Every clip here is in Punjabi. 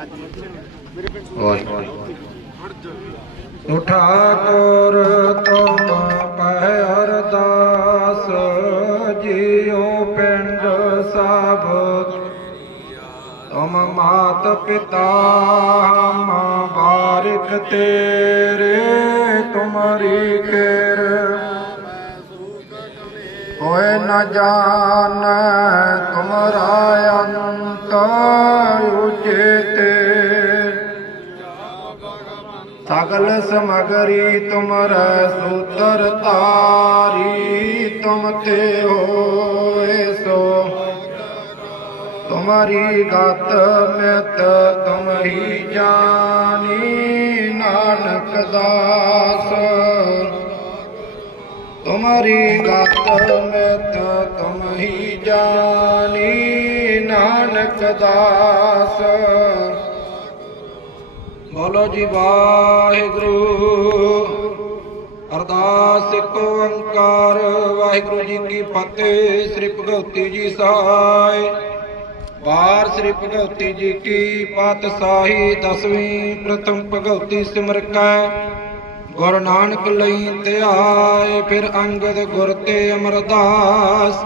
ਵਾਹਿਗੁਰੂ ਠਾਕੁਰ ਤੁਮ ਪਹਿ ਅਰਦਾਸ, ਜੀਉ ਪਿੰਡ ਸਭ। ਤੁਮ ਮਾਤ ਪਿਤਾ, ਹਮ ਬਾਰਿਕ ਤੇਰੇ, ਤੁਮਰੀ ਕਿਰ। ਹੋਏ ਨ ਜਾਣ ਤੁਮਰਾ ਅੰਤ, ਉਚੇਤੇ ਸਗਲ ਸਮਗਰੀ ਤੁਮਰੈ ਸੂਤਰ ਤਾਰੀ ਤੁਮ ਤੇ ਹੋਏ ਸੋ। ਤੁਮਰੀ ਗਤ ਮਿਤ ਤੁਮ ਹੀ ਜਾਣੀ, ਨਾਨਕ ਦਾਸ। ਤੁਮਰੀ ਗਤ ਮਿਤ ਤੁਮ ਹੀ ਜਾਣੀ, ਨਾਨਕ ਦਾਸ। ਬੋਲੋ ਜੀ ਵਾਹਿਗੁਰੂ। ਅਰਦਾਸ ਇੱਕ ਓੰਕਾਰ, ਵਾਹਿਗੁਰੂ ਜੀ ਕੀ ਫਤਿਹ। ਸ੍ਰੀ ਭਗਵਤੀ ਜੀ ਸਹਾਇ ਵਾਰ ਸ੍ਰੀ ਭਗਵਤੀ ਜੀ ਕੀ ਪਾਤਸ਼ਾਹੀ, ਦਸਵੀਂ ਪ੍ਰਥਮ ਭਗਵਤੀ ਸਿਮਰ ਕੈ ਗੁਰ ਨਾਨਕ ਲਈ ਧਿਆਏ, ਫਿਰ ਅੰਗਦ ਗੁਰ ਤੇ ਅਮਰਦਾਸ।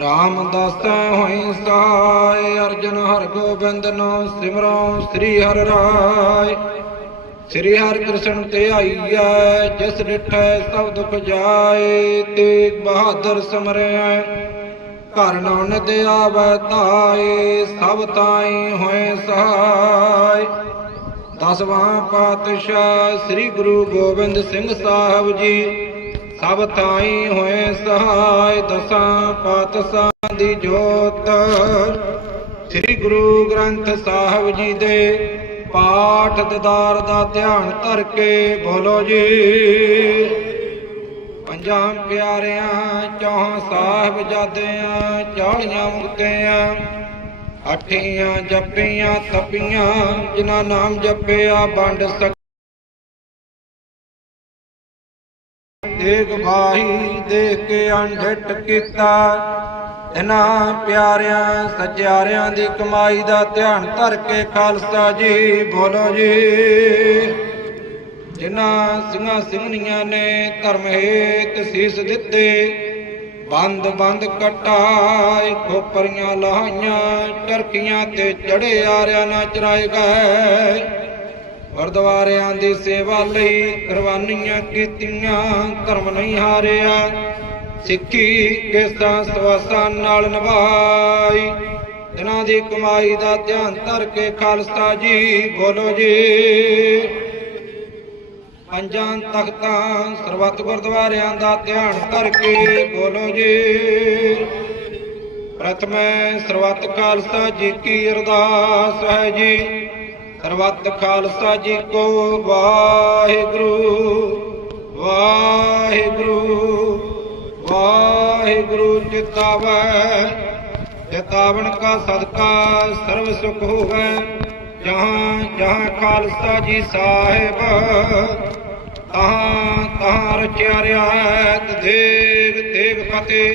ਰਾਮਦਾਸੈ ਹੋਈ ਸਹਾਇ ਅਰਜਨ ਹਰ ਗੋਬਿੰਦ ਨੋ ਸਿਮਰੋ ਸ੍ਰੀ ਹਰ ਰਾਇ। ਸ੍ਰੀ ਹਰ ਕ੍ਰਿਸ਼ਨ ਤੇ ਆਈਐ, ਜਿਸ ਡਿਠੈ ਸਭ ਦੁਖ ਜਾਏ, ਤੇਗ ਬਹਾਦਰ ਸਮਰਿਆ ਘਰ ਨਾਨਕ ਦੇ ਆਵੈ ਤਾਏ ਸਭ ਤਾਈ ਹੋਏ ਸਹਾਇ। ਦਸਵਾਂ ਪਾਤਸ਼ਾਹ ਸ੍ਰੀ ਗੁਰੂ ਗੋਬਿੰਦ ਸਿੰਘ ਸਾਹਿਬ ਜੀ ਸਭ ਤਾਈ ਹੋਏ ਸਹਾਇ ਦਸਾਂ ਪਾਤਸ਼ਾਹ ਦੀ ਜੋਤ। ਸ੍ਰੀ ਗੁਰੂ ਗ੍ਰੰਥ ਸਾਹਿਬ ਜੀ ਦੇ ਪਾਠ ਦਿਦਾਰ ਦਾ ਧਿਆਨ ਧਰ ਕੇ ਬੋਲੋ ਜੀ। ਪੰਜਾਂ ਪਿਆਰਿਆਂ, ਚੌਹਾਂ ਸਾਹਿਬ ਜਾਦਿਆਂ ਚਾਲੀਆਂ ਮੁਕਤਿਆਂ, ਅਠੀਆਂ ਜੱਪੀਆਂ ਤਪੀਆਂ ਜਿਨ੍ਹਾਂ ਨਾਮ ਜਪਿਆ, ਵੰਡ ਸਕ ਦੇਖ ਬਾਹੀ ਦੇਖ ਕੇ ਅੰਢਟ ਕੀਤਾ। ਇਹਨਾਂ ਪਿਆਰਿਆਂ, ਸਚਿਆਰਿਆਂ ਦੀ ਕਮਾਈ ਦਾ ਧਿਆਨ ਧਰ ਕੇ ਖਾਲਸਾ ਜੀ, ਬੋਲੋ ਜੀ। ਜਿਨ੍ਹਾਂ ਸਿੰਘਾਂ ਸਿੰਘਣੀਆਂ ਨੇ ਧਰਮ ਹੇਤ ਸੀਸ ਦਿੱਤੇ, ਬੰਦ ਬੰਦ ਕਟਾਏ ਖੋਪਰੀਆਂ ਲਹਾਈਆਂ ਟਰਕੀਆਂ ਤੇ ਚੜੇ ਆਰਿਆਂ ਨਾ ਚਰਾਏ ਗਏ। ਗੁਰਦੁਆਰਿਆਂ ਦੀ ਸੇਵਾ ਲਈ ਕੁਰਬਾਨੀਆਂ ਕੀਤੀਆਂ, ਧਰਮ ਨਹੀਂ ਹਾਰਿਆ। ਸਿੱਖੀ ਕੇਸਾਂ ਸਵਾਸਾਂ ਨਾਲ ਨਿਭਾਈ। ਇਹਨਾਂ ਦੀ ਕਮਾਈ ਦਾ ਧਿਆਨ ਧਰ ਕੇ ਖਾਲਸਾ ਜੀ, ਬੋਲੋ ਜੀ। ਪੰਜਾਂ ਤਖਤਾਂ ਸਰਬੱਤ ਗੁਰਦੁਆਰਿਆਂ ਦਾ ਧਿਆਨ ਧਰ ਕੇ ਬੋਲੋ ਜੀ। ਪ੍ਰਥਮੇ ਸਰਬੱਤ ਖਾਲਸਾ ਜੀ ਕੀ ਅਰਦਾਸ ਹੈ ਜੀ। ਸਰਬੱਤ ਖਾਲਸਾ ਜੀ ਕੋ ਵਾਹਿਗੁਰੂ ਵਾਹਿਗੁਰੂ ਵਾਹਿਗੁਰੂ ਚਿਤਾਵੈ ਚਿਤਾਵਨ ਕਾ ਸਦਕਾ ਸਰਬ ਸੁਖ ਹੋਵੇ, ਜਹਾਂ ਜਹਾਂ ਖਾਲਸਾ ਜੀ ਸਾਹਿਬ, ਤਹਾਂ ਤਹਾਂ ਰਚਿਆ ਰਿਆਤ ਦੇਗ ਤੇਗ ਫਤਿਹ।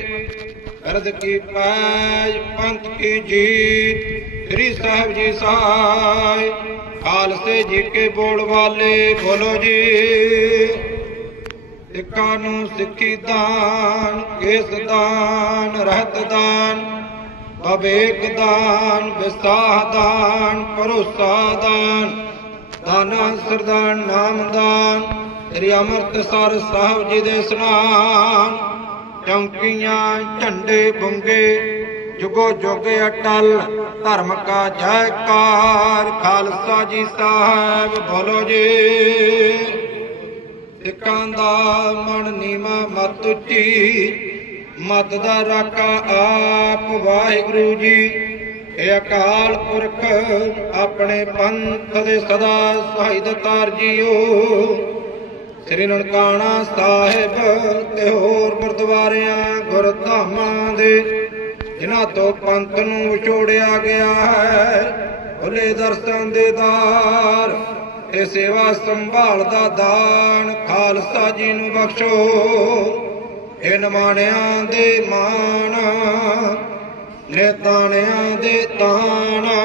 ਅਰਦ ਕੀ ਪੈਜ, ਪੰਥ ਕੀ ਜੀਤ, ਸ੍ਰੀ ਸਾਹਿਬ ਜੀ ਸਹਾਇ ਖਾਲਸੇ ਜੀ ਕੇ ਬੋਲ ਵਾਲੇ, ਬੋਲੋ ਜੀ। ਸਿੱਖਾਂ ਨੂੰ ਸਿੱਖੀ ਦਾਨ ਕੇਸ ਦਾਨ, ਰਹਿਤ ਦਾਨ ਅਵੇਕ ਦਾਨ, ਵਿਸਾਹ ਦਾਨ, ਭਰੋਸਾ ਦਾਨ ਦਾਨਾ ਸਰਦਾਨ ਨਾਮ ਦਾਨ। ਸ੍ਰੀ ਅੰਮ੍ਰਿਤਸਰ ਸਾਹਿਬ ਜੀ ਦੇ ਸਨਾਨ ਚੌਂਕੀਆਂ, ਝੰਡੇ, ਬੁੰਗੇ, ਜੁਗੋ ਜੁਗ ਅਟਲ। ਧਰਮ ਕਾ ਜੈਕਾਰ, ਖਾਲਸਾ ਜੀ ਸਾਹਿਬ ਬੋਲੋ ਜੀ। ਸਿੱਖਾਂ ਦਾ ਮਨ ਨੀਮਾ ਮਤ ਉੱਚੀ, ਮਤ ਦਾ ਰਾਕਾ ਆਪ ਵਾਹਿਗੁਰੂ ਜੀ। ਇਹ ਅਕਾਲ ਪੁਰਖ, ਆਪਣੇ ਪੰਥ ਦੇ ਸਦਾ ਸਹਾਇ ਤਾਰ ਜੀਓ। ਸ੍ਰੀ ਨਨਕਾਣਾ ਸਾਹਿਬ ਤੇ ਹੋਰ ਗੁਰਦੁਆਰਿਆਂ, ਗੁਰਧਾਮਾਂ ਦੇ ਜਿਨ੍ਹਾਂ ਤੋਂ ਪੰਥ ਨੂੰ ਵਿਛੋੜਿਆ ਗਿਆ ਹੈ ਭੁੱਲੇ ਦਰਸ਼ਨ ਦੇ ਦਾਰ ਇਹ ਸੇਵਾ ਸੰਭਾਲ ਦਾ ਦਾਨ ਖਾਲਸਾ ਜੀ ਨੂੰ ਬਖਸ਼ੋ। ਇਹ ਨਮਾਣਿਆਂ ਦੇ ਮਾਣ ਨੇ ਤਾਣਿਆਂ ਦੇ ਤਾਣਾ,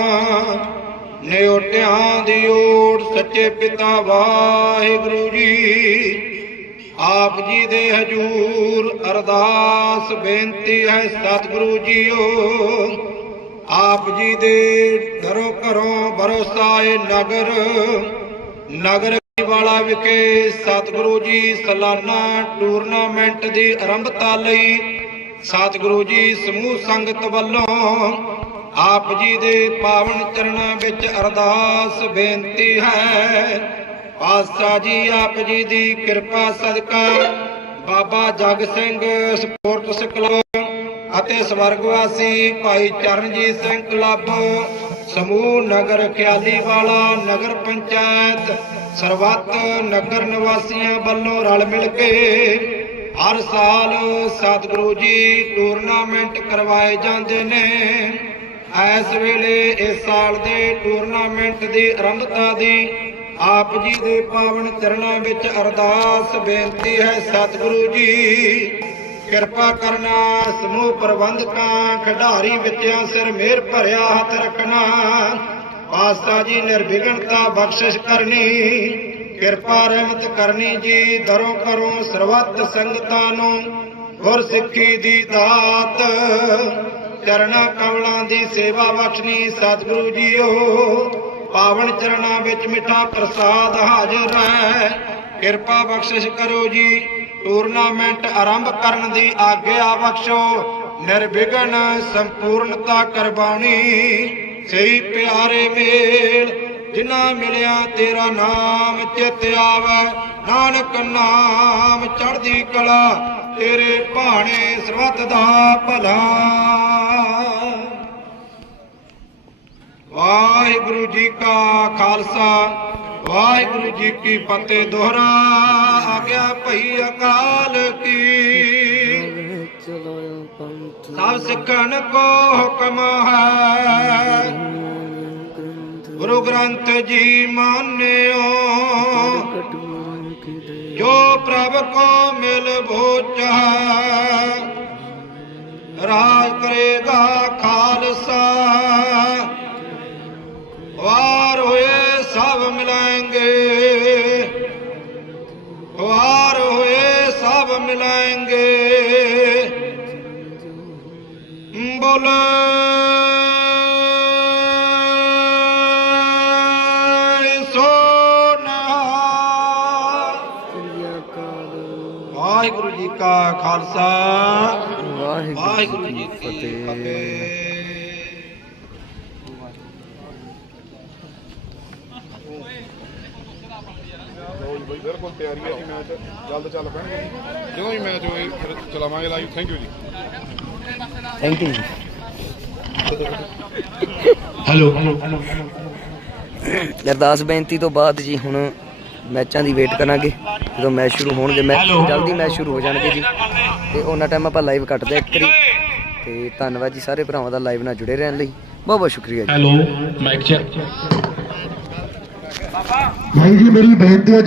ਨਿਉਟਿਆਂ ਦੀ ਓਟ ਸੱਚੇ ਪਿਤਾ ਵਾਹਿਗੁਰੂ ਜੀ। ਆਪ ਜੀ ਦੇ ਹਜੂਰ ਅਰਦਾਸ ਬੇਨਤੀ ਹੈ ਸਤਿਗੁਰੂ ਜੀਓ। ਆਪ ਜੀ ਦੇ ਦਰੋਂ ਘਰੋਂ ਬਰਸਾਏ ਨਗਰ। ਨਗਰ ਵਾਲਾ ਵਿਖੇ ਸਤਿਗੁਰੂ ਜੀ ਸਾਲਾਨਾ ਟੂਰਨਾਮੈਂਟ ਦੀ ਆਰੰਭਤਾ ਲਈ ਸਤਿਗੁਰੂ ਜੀ ਸਮੂਹ ਸੰਗਤ ਵੱਲੋਂ ਆਪ ਜੀ ਦੇ ਪਾਵਨ ਚਰਨਾਂ ਵਿੱਚ ਅਰਦਾਸ ਬੇਨਤੀ ਹੈ। ਪਾਤਸ਼ਾਹ ਜੀ, ਆਪ ਜੀ ਦੀ ਕਿਰਪਾ, ਸਦਕਾ। ਬਾਬਾ ਜਗ ਸਿੰਘ ਸਪੋਰਟਸ ਕਲੱਬ ਅਤੇ ਸਵਰਗਵਾਸੀ ਭਾਈ ਚਰਨਜੀਤ ਸਿੰਘ ਕਲੱਬ, ਸਮੂਹ ਨਗਰ ਖਿਆਲੀ ਵਾਲਾ ਨਗਰ ਪੰਚਾਇਤ, ਸਰਬੱਤ ਨਗਰ ਨਿਵਾਸੀਆਂ ਵੱਲੋਂ ਰਲ ਮਿਲ ਕੇ ਹਰ ਸਾਲ ਸਤਿਗੁਰੂ ਜੀ ਟੂਰਨਾਮੈਂਟ ਕਰਵਾਏ ਜਾਂਦੇ ਨੇ। ਇਸ ਵੇਲੇ ਇਸ ਸਾਲ ਦੇ ਟੂਰਨਾਮੈਂਟ ਦੀ ਆਰੰਭਤਾ ਦੀ ਆਪ ਜੀ ਦੇ ਪਾਵਨ ਚਰਨਾਂ ਵਿੱਚ ਅਰਦਾਸ ਬੇਨਤੀ ਹੈ ਸਤਿਗੁਰੂ ਜੀ। ਕਿਰਪਾ ਕਰਨਾ, ਸਮੂਹ ਪ੍ਰਬੰਧਕਾਂ, ਖਿਡਾਰੀ ਵਿੱਚਿਆਂ ਸਿਰ ਮਿਹਰ ਭਰਿਆ ਹੱਥ ਰੱਖਣਾ। ਪਾਸਾ ਜੀ ਨਿਰਵਿਘਨਤਾ ਬਖਸ਼ਿਸ਼ ਕਰਨੀ, ਕਿਰਪਾ ਰਹਿਮਤ ਕਰਨੀ ਜੀ। ਦਰੋਂ ਕਰੋਂ ਸਰਬੱਤ ਸੰਗਤਾਂ ਨੂੰ ਗੁਰ ਸਿੱਖੀ ਦੀ ਦਾਤ। ਚਰਣਾ ਕਮਲਾਂ ਦੀ ਸੇਵਾ ਬਖਸ਼ਣੀ ਸਤਿਗੁਰੂ ਜੀਓ। ਪਾਵਨ ਚਰਨਾਂ ਵਿੱਚ ਮਿੱਠਾ ਪ੍ਰਸਾਦ ਹਾਜ਼ਰ ਹੈ। ਕਿਰਪਾ ਬਖਸ਼ਿਸ਼ ਕਰੋ ਜੀ। ਟੂਰਨਾਮੈਂਟ ਆਰੰਭ ਕਰਨ ਦੀ ਆਗਿਆ ਬਖਸ਼ੋ। ਨਿਰਵਿਘਨ ਸੰਪੂਰਨਤਾ ਕਰਵਾਉਣੀ ਸਹੀ ਪਿਆਰੇ ਮੇਲ, ਜਿਨ੍ਹਾਂ ਮਿਲਿਆ ਤੇਰਾ ਨਾਮ ਚਿਤ ਆਵੈ। ਨਾਨਕ ਨਾਮ ਚੜ੍ਹਦੀ ਕਲਾ, ਤੇਰੇ ਭਾਣੇ ਸਰਬੱਤ ਦਾ ਭਲਾ। ਵਾਹਿਗੁਰੂ ਜੀ ਕਾ ਖਾਲਸਾ, ਵਾਹਿਗੁਰੂ ਜੀ ਕੀ ਫਤਿਹ। ਦੋਹਰਾ ਗਿਆ ਭਈ ਅਕਾਲ ਕੀ। ਸਭ ਸਿੱਖਣ ਕੋ ਹੁਕਮ ਹੈ। ਗੁਰੂ ਗ੍ਰੰਥ ਜੀ ਮਾਨਿਓ, ਜੋ ਪ੍ਰਭ ਕੋ ਮਿਲ ਭੋਚਾ ਰਾਜ ਕਰੇਗਾ ਖਾਲਸਾ। ਵਾਰ ਹੋਏ ਸਭ ਮਿਲਾਂਗੇ। ਵਾਰ ਹੋਏ ਸਭ ਮਿਲਾਂਗੇ। ਬੋਲੇ। ਵਾਹਿਗੁਰੂ ਜੀ ਕਾ ਖਾਲਸਾ। ਵਾਹਿਗੁਰੂ ਜੀ ਕੀ ਫਤਿਹ ਫਤਿਹ ਲਓ ਜੀ ਬਈ ਬਿਲਕੁਲ ਤਿਆਰੀ ਹੈ ਜੀ ਮੈਚ। ਜਲਦ ਚੱਲ ਪੈਣਗੇ ਜਦੋਂ ਵੀ ਮੈਚ ਹੋਏ ਫਿਰ ਚਲਾਵਾਂਗੇ live thank you ji. Thank you ਅਰਦਾਸ ਬੇਨਤੀ ਤੋਂ ਬਾਅਦ ਜੀ ਹੁਣ ਮੈਚਾਂ ਦੀ ਵੇਟ ਕਰਾਂਗੇ। ਜਦੋਂ ਮੈਚ ਸ਼ੁਰੂ ਹੋਣਗੇ ਮੈਚ ਜਲਦੀ ਮੈਚ ਸ਼ੁਰੂ ਹੋ ਜਾਣਗੇ ਜੀ। ਤੇ ਉਹਨਾਂ ਟਾਈਮ ਆਪਾਂ ਲਾਈਵ ਕੱਟਦੇ ਇੱਕ ਵਾਰੀ। ਤੇ ਧੰਨਵਾਦ ਜੀ ਸਾਰੇ ਭਰਾਵਾਂ ਦਾ ਲਾਈਵ ਨਾਲ ਜੁੜੇ ਰਹਿਣ ਲਈ। ਬਹੁਤ ਬਹੁਤ ਸ਼ੁਕਰੀਆ ਜੀ। ਹੈਲੋ ਮਾਈਕ ਚੈੱਕ ਭਾਈ ਜੀ ਮੇਰੀ ਬੇਨਤੀ ਹੈ